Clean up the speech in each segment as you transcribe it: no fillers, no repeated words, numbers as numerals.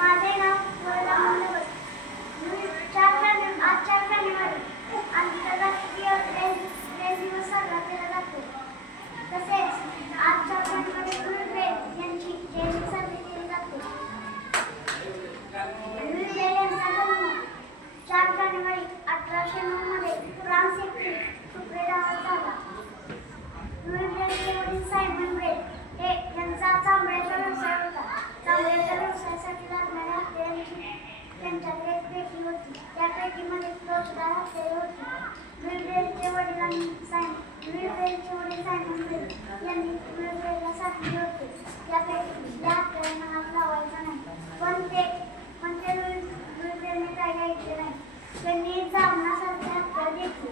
माझे नाव वरदा मुंडे. मी 4 जानेवारी आंतरराष्ट्रीय ब्रेल दिवस साजरा केला जातो. तसेच आज 4 जानेवारी लुई ब्रेल यांची जयंती साजरी केली जाते. लुई ब्रेल यांचा जन्म 4 जानेवारी 1809 मध्ये फ्रान्स येथील सुप्रे गावात झाला. लुई ब्रेलचे वडील सायमन ब्रेल हे यांचा चामड्याचा व्यवसाय होता. चामड्याच्या व्यवसायासाठी लागणाऱ्या हत्यारांची त्यांच्याकडे एक पेटी होती. त्या पेटीमध्ये टोचदार हत्यारे होती. लुई ब्रेलचे वडील सायमन ब्रेल यांनी लुई ब्रेलला सांगितले होते त्या पेटीतल्या हत्यारांना हात लावायचा नाही. पण ते लुई ब्रेलने काही ऐकले नाही. त्यांनी जामनासारखे हत्यार घेतले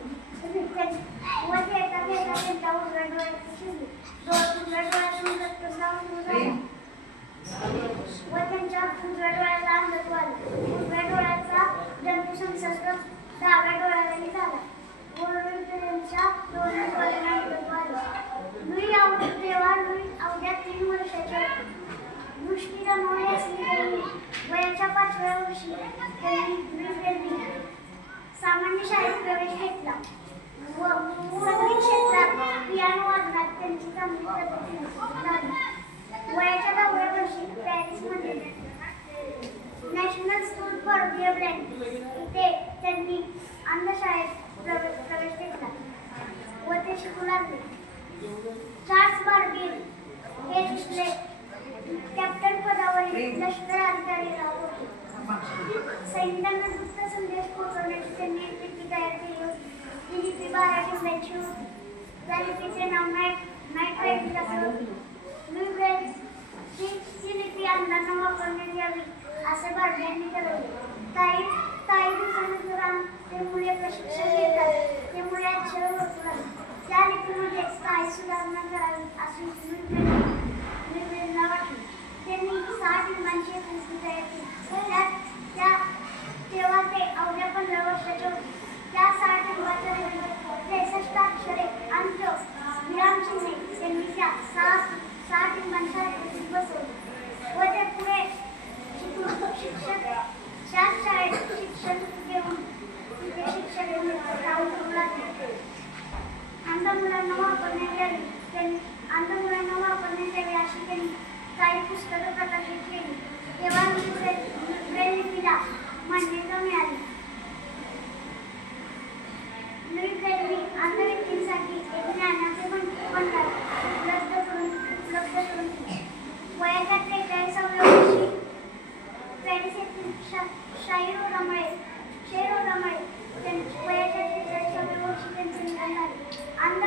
व खेळता खेळता त्यांच्या उजव्या डोळ्यात शिरले. उजव्या डोळ्यातून रक्तस्राव सुरू झाला व त्यांच्या उजव्या डोळ्याला अंधत्व आलं. उजव्या डोळ्याचा जंतुसंसर्ग डाव्या डोळ्यालाही झाला व लुई ब्रेलच्या दोन्ही डोळ्यांना अंधत्व आलं. जेव्हा लुई अवघ्या 3 वर्षाचे होते. दृष्टी गमावली असली तरी वयाच्या 5व्या वर्षी त्यांनी लुई ब्रेलने सामान्य शाळेत प्रवेश घेतला व संगीत क्षेत्रात पियानो वादनात त्यांची चांगली प्रगती झाली. वयाच्या 10व्या वर्षी पॅरिसमध्ये national school for the blind इथे त्यांनी अंधशाळेत प्रवेश घेतला व ते शिकू लागले. चार्ल्स बार्बियर हे दुसरे कॅप्टन पदावरील लष्कर अधिकारी होते. सैनिकांना गुप्त संदेश पोहोचवण्याची त्यांनी एक लिपी तयार केली होती. ही लिपी 12 टिंबांची होती. त्या लिपीचे नाव नाईट रायटिंग असे होते. लुई ब्रेलची ही लिपी अंधांना वापरण्यात यावी असे बार्बियरने ठरवले. काही दिवसानंतर ते मुले प्रशिक्षण घेतात. ते मुले अक्षर ओळखू लागले. त्या लिपीमध्ये काही सुधारणा करावी अशी लुई ब्रेलला वाटली. त्यांनी 6 टिंबांची एक लिपी तयार केली. तेव्हा ते अवघ्या 15 वर्षाचे होते. त्या 6 टिंबाच्या 63 अक्षरे अंत विरामचिन्हे त्यांनी त्या 6 टिंबांच्या लिपीत बसवली व ते पुढे त्याच शाळेत शिक्षण घेऊन तिथे शिक्षक काम करू लागले. अंध मुलांना वापरण्यात यावी अशी त्यांनी काही पुस्तकं प्रकाशित केली. तेव्हा ब्रेल लिपीला मान्यता मिळाली. लुई ब्रेलने अंध व्यक्तींसाठी एक ज्ञानाचे भंडार उपलब्ध करून दिले. वयाच्या 43व्या वर्षी पॅरिस येथील शाही रोगामुळे वयाच्या 43व्या वर्षी त्यांचे निधन झाले. अंध